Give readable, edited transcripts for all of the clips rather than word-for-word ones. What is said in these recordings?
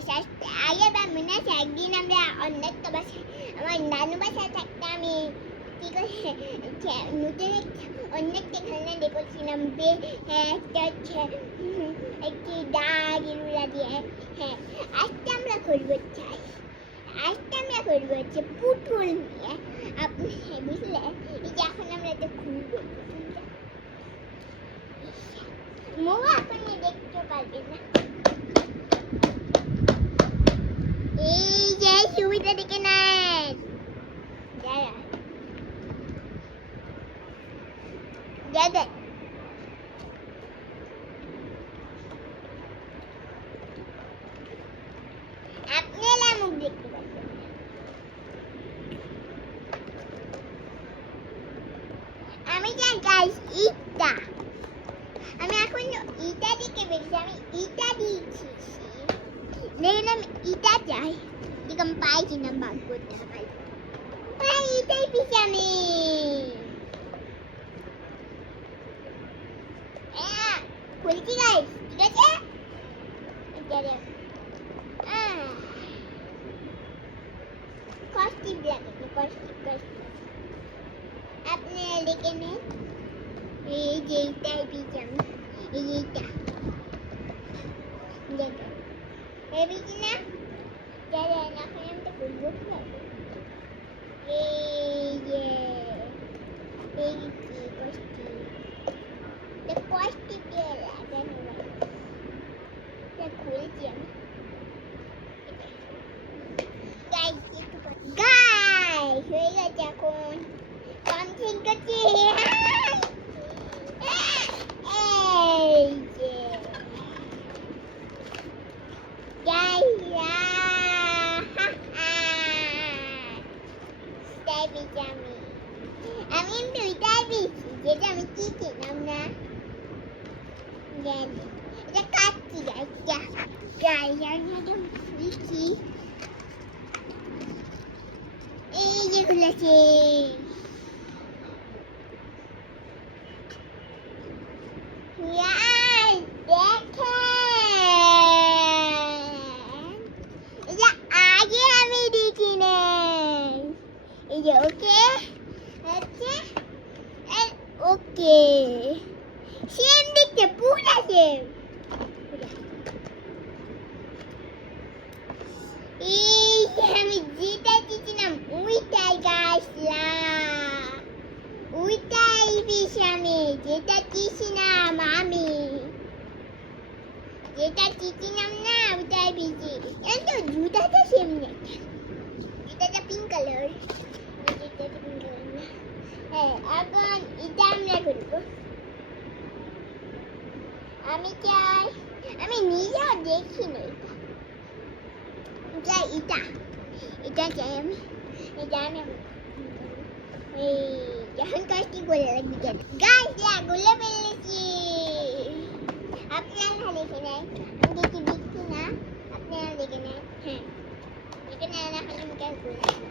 Guys আগে বা মনে আছে একদিন আমরা অন্যত্র বাসায় আমার নানু বাসায় থাকতাম আমি কি করে নতুন অন্যত্র খেলনা দেখছিলাম একটা একটি দাঁড়িয়ে দিয়ে হ্যাঁ আজকে আমরা করবো চাই আজকে আমরা করবো হচ্ছে পুতুল নিয়ে আপনি বুঝলে এই যে এখন আমরা এটা খুলবো মৌ এখন দেখতে পারবেন না এই যে সুবিধা দেখে নেন দাদা আপনারা মুখ দেখতে পাচ্ছেন আমি জান গাইস ইটা আমি এখন ইটা দিকে বেরিয়েছি আমি ইটা দিয়েছি দেখেন আমি ইটা চাই দেখুন পাই কিনা ভাগ করতে পারি পাই ইটাই পিছি আমি খুলছি গাইস ঠিক আছে কষ্টি লাগে কষ্টি আপনারা দেখে নেন এই যে এইটাই পিছি আমি এইটা দেখেন ভেবেছি না যারা এখন আমি তো বলবো কিভাবে এই যে এই কষ্টি দিয়ে লাগানো খুলেছি আমি গাইস হয়ে গেছে এখন সামথিং করছি এই যে আমি দুইটাই দিয়েছি যেটা আমি কি ছিলাম না এটা কাটছি খুলছি এই যে খুলেছে ওকে ওকে সেম দেখতে পুরা সেম এই যে আমি যেটা দিয়েছিলাম ওইটাই গাছলাম ওইটাই পিছি আমি যেটা দিয়েছিলাম আমি যেটা দিয়েছিলাম না ওইটাই পিছি তো জুতাটা সেম দেখতে জুতাটা পিঙ্ক কালার হ্যাঁ এখন এটা আমরা করবো আমি চাই আমি নিজেও দেখিনি চাই এটা চাই আমি এটা আমি এই যখন কষ্টি বলে লাগবে গাছ গুলো ফেলেছি আপনারা দেখে নেন আমি দেখি দিচ্ছি না আপনারা দেখে নেন হ্যাঁ দেখে নেন এখন আমি কাজ করি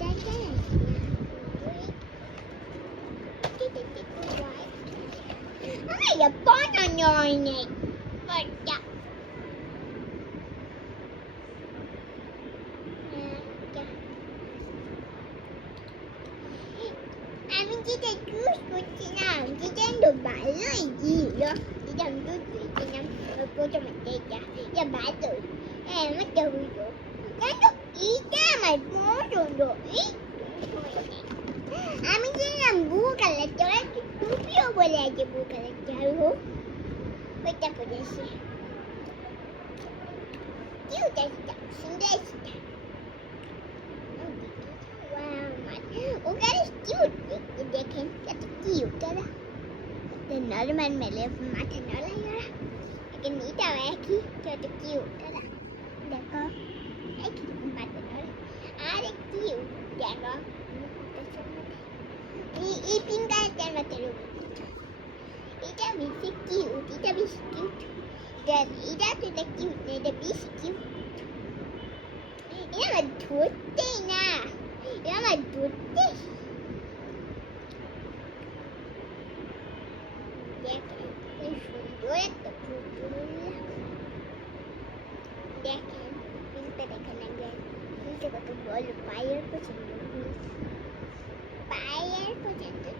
দেখেন আমার বানানো নেই আমি যেটা চুজ করছিলাম যেটা কিন্তু ভালোই ছিল যেটা আমি চুজ করেছিলাম প্রথমে এটা এটা ভালোই হ্যাঁ আমার তো হইলো কিন্তু এটা আমার পছন্দ আমি জানলাম ব্লু কালার তোরা কি টুপিও বলে আছে ব্লু কালার যাবো ওইটা করেছি কিউট একটা সুন্দর একটা ওখানে কিউট দেখেন কত কিউট তারা নর্মাল মেলে মাথা নড়াই ওরা लेकिन नीचा है कि कत कियूट तारा देखो एक माथा नड़े আর কিউট দেখো এই পিঙ্ক কালারটার মতো এটা বেশি কিউট এটা বেশি কিউট এটা তো এটা কিউট না এটা বেশি কিউট এটা আমার ধরতেই না এটা আমার ধরতে দেখেন কি সুন্দর একটা পুতুল দেখেন পিঙ্কটা দেখেন আগে নিচে কত বড় পায়ের পছন্দ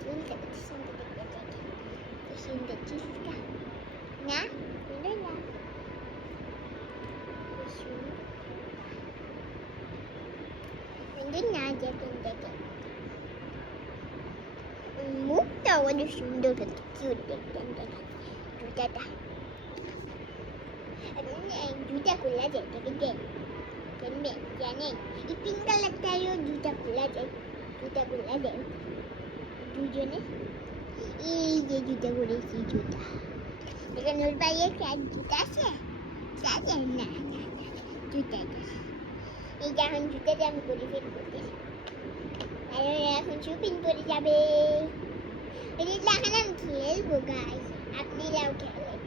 চুলটা কত সুন্দর দেখতে দেখেন কি সুন্দর চুলটা না সুন্দর না সুন্দর না দেখেন দেখেন মুখটা অনেক সুন্দর কত কিউট দেখতেন দেখেন জুতাটা জুতা খোলা যায় দেখেন জানবেন জানেন এই পিঙ্ক কালারটারও জুতা খোলা যায় জুতা খোলা যায় দুজনে এই যে জুতা করেছি জুতা এখানে ওর বাইরে জুতা আছে না জুতা এই যে এখন জুতাটা আমি করে ফেলবো আর এখন শপিং করে যাবে এখন আমি খেলবো গাইস আপনারাও খেলেন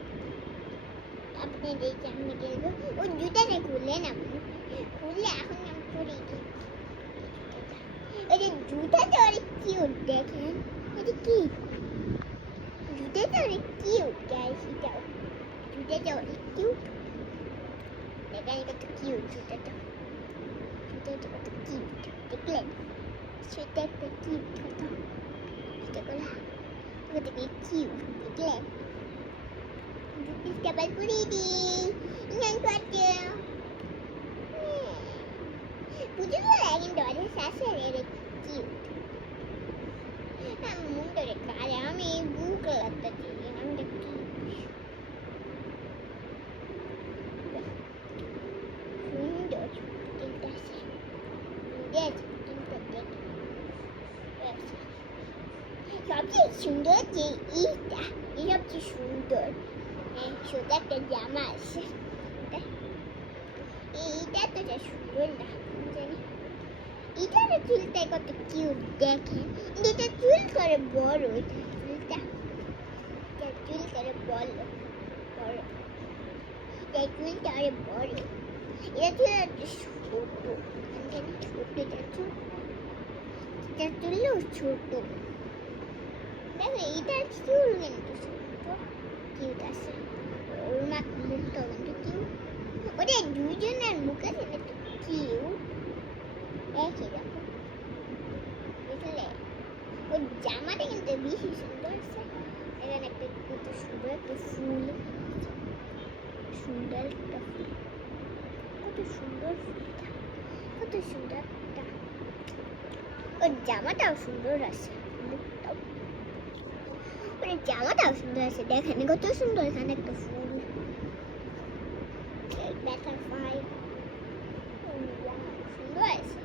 আপনি দেখে আমি খেলবো ওই জুতাটা খুলে না খুলে এখন আমি পরে দিই এই যে জুতাটা অনেক কিউট দেখেন এটা কি জুতাটা অনেক কিউট গাইস এটাও জুতাটা অনেক কিউট দেখেন কত কিউট জুতাটা কত কিউট দেখলেন সেটা একটা কিউট কত জুতাগুলো কত কিউট দেখলেন Double pretty. Yang kuatnya. Puji lo lagi dulu sasa ada cute. Kamu dari kaya kami buka tadi yang dekat. Sudah kita sih. Sudah kita dek. সবচেয়ে সুন্দর যে এইটা এই সবচেয়ে সুন্দর সুন্দর একটা জামা আছে এইটা তো যা সুন্দর না জানি এটার চুলটা কত কিউট দেখেন এটা চুল করে বড় চুলটা চুল করে বড় চুলটা আরে বড় এটা ছোট ছোট এটা চুলও ছোট দেখো এইটার চুল কিন্তু ছোট কিউট আছে ওর মুখটা কিন্তু কিউট ওদের দুজনের মুখ আছে কিন্তু কিউট একই রকম বুঝলে ওর জামাটা কিন্তু বেশি সুন্দর আছে এখানে একটা কত সুন্দর একটা ফুল সুন্দর একটা ফুল কত সুন্দর ফুলটা কত সুন্দর একটা ওর জামাটাও সুন্দর আছে মুখটাও জামাটাও সুন্দর আছে দেখেন কত সুন্দর এখানে একটা ফুল বাটারফ্লাই সুন্দর আছে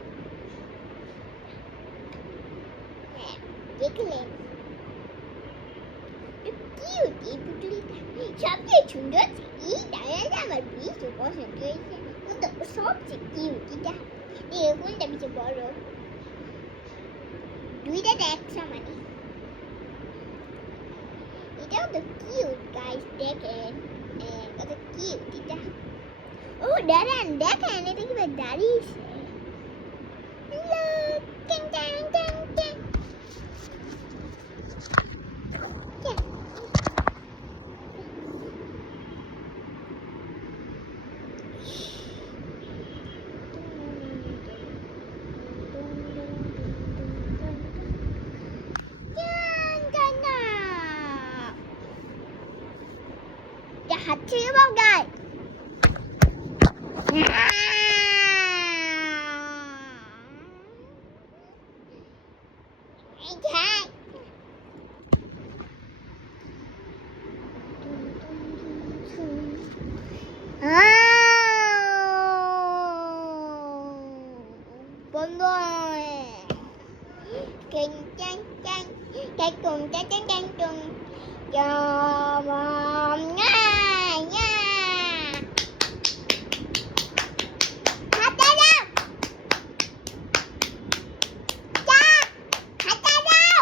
হ্যাঁ দেখলেন কিউট এই পুতুলিটা সবচেয়ে সুন্দর এই ডায়াটা আমার বেশি পছন্দ হয়েছে সবচেয়ে কিউট এটা এই ফুলটা বেশি বড় দুইটা এক সমানে এটাও তো কিউট গাইস দেখেন কত কিউট এটা ও দাঁড়ান দেখেন এটা কিভাবে দাঁড়িয়েছে tung tung tung tung tung. Yo mom nha nha. Hát tay đâu? Cha, hát tay đâu?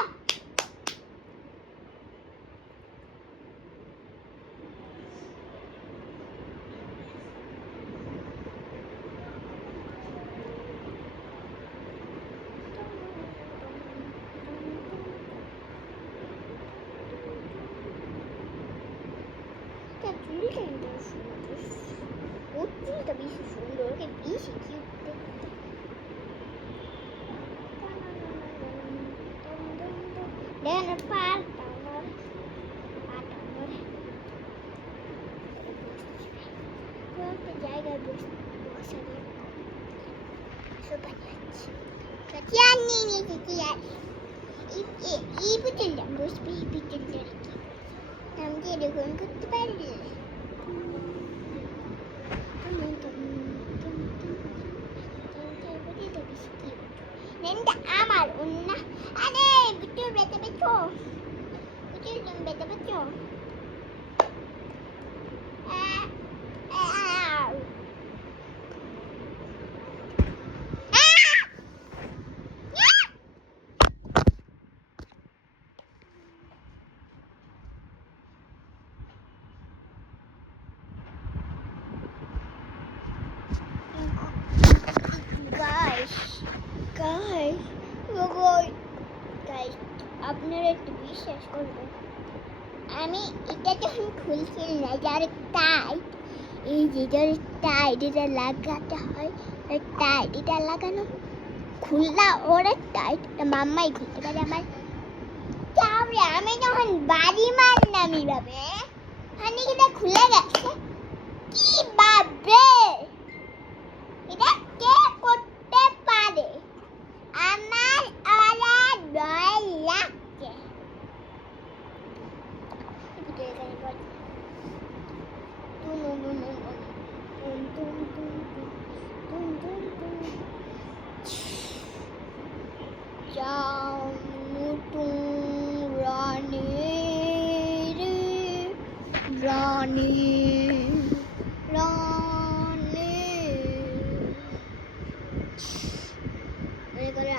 자, 줄인데 어찌다 미시 좋은데 이렇게 미시 귀엽대. 내가 그렇게 자기가 무엇을 수반이었지. 티아님이 드디어 이 붙을래 모습이 이 붙을래 남자를 본 것도 빨리. Nenda amal unna. Ade betul betul. Betul betul. Guys, আপনারা একটু বিশ্বাস করবেন আমি এটা যখন খুলছি লেজারের টাইট এই লেজারের টাইট এটা লাগাতে হয় টাইট এটা লাগানো খুললা ওরা টাইট মাম্মাই খুলতে পারে আমার তাহলে আমি যখন বাড়ি মারলাম এইভাবে হানি এটা খুলে গেছে কি ভাবে এটা কে করতে পারে আমার অনেক ভয় লাগছে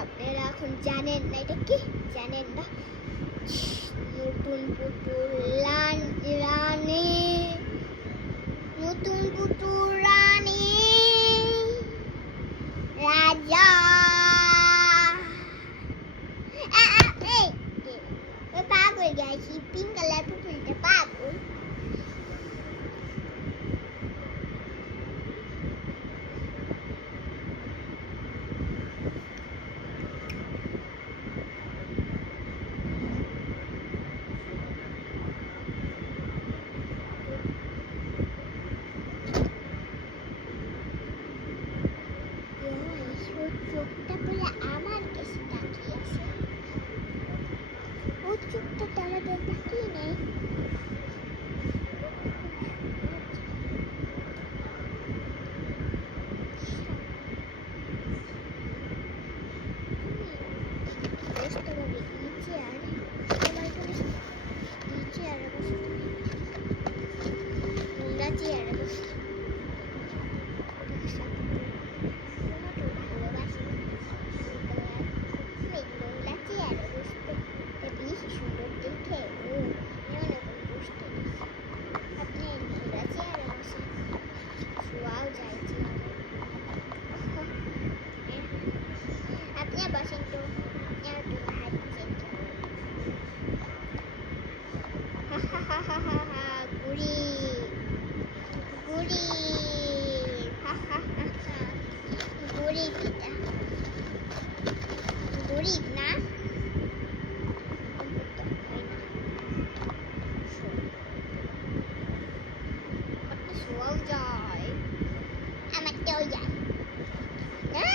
আপনারা এখন জানেন না এটা কি জানেন না নতুন পুতুল রানী নতুন পুতুল রানী রাজা পাগল গেছি পিঙ্ক কালার পুতুলটা পাগল চোখটা বলে আমার কাছে তাকিয়ে আছে ও চোখটা আমাদের তাকিয়ে নেই গরিব না শোয়াও যায় আমারটাও যায় না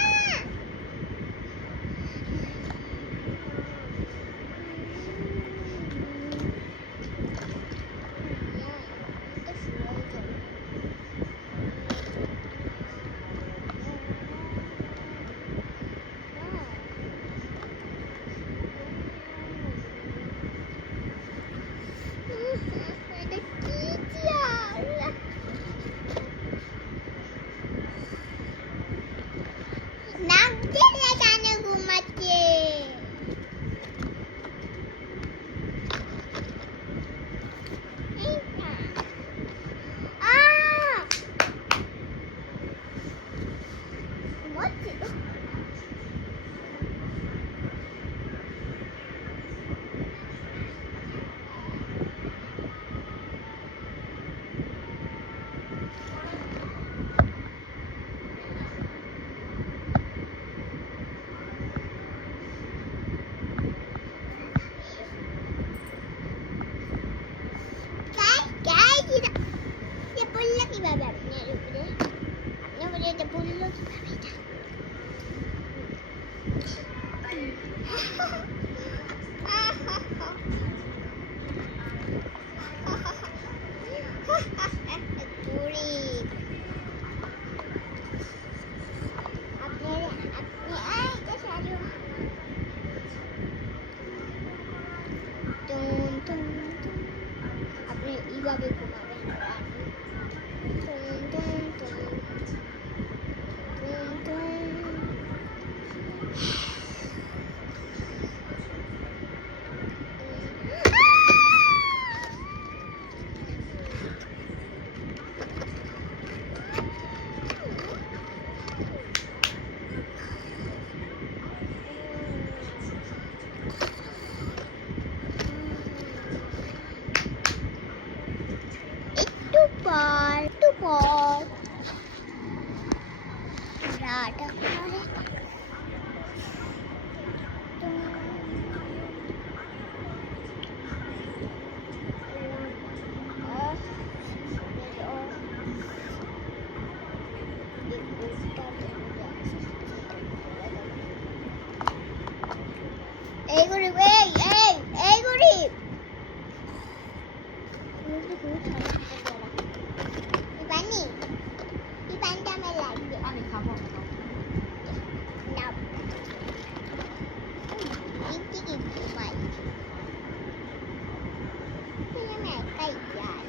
পাটা কোথায়? এই গরিব, এই গরিব, পানি পানিটা আমার লাগবে। আমি খাবো নাও ইতি কিন্তু ভাই আমি একাই যাই।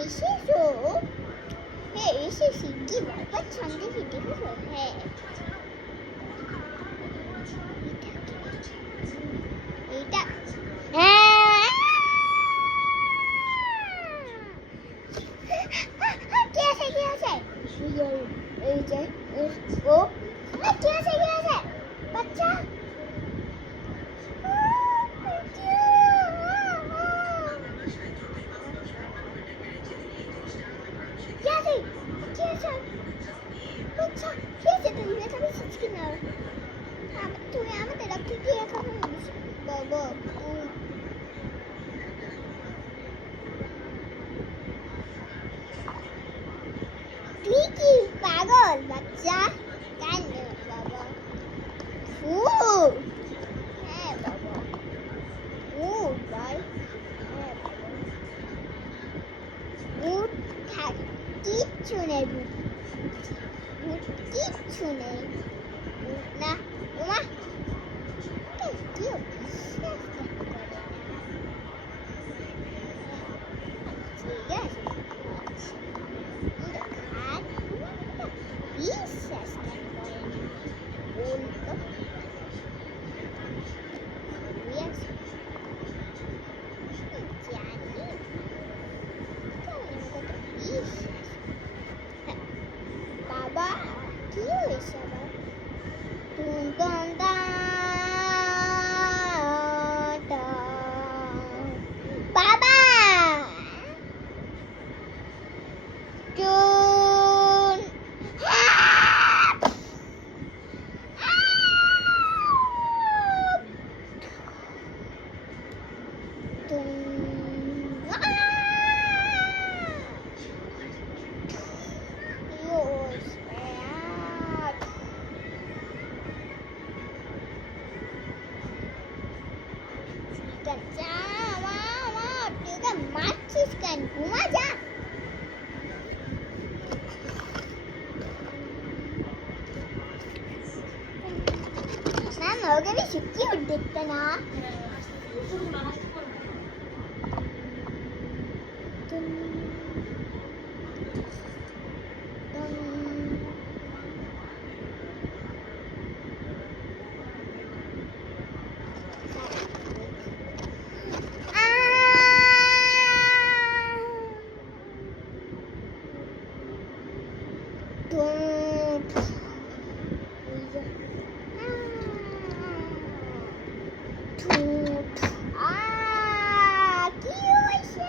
এসেছো? হ্যাঁ এসেছি, কি ব্যাপার সামনে দেখেছো? হ্যাঁ এইটা হ্যাঁ কি আছে কি আছে? এই যে ও কি আছে কি আছে? বাচ্চা তুমি আমাদের রাখতে গিয়ে খাবে বাবা। তুই কি পাগল বাচ্চা? কেন বাবা? হ্যাঁ বাবা ভাই, হ্যাঁ ভূত কিচ্ছু নেই, ভূত কিচ্ছু নেই না। ওমা কি বিশ্বাস ঠিক আছে বিশ্বাস করে বলতো জানি বাবা কি হয়েছে আবার? বাবা মারছিস কেন? ঘুমা যা। না ওকে বেশি কিউট দেখতে না? কি হয়েছে?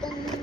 똥.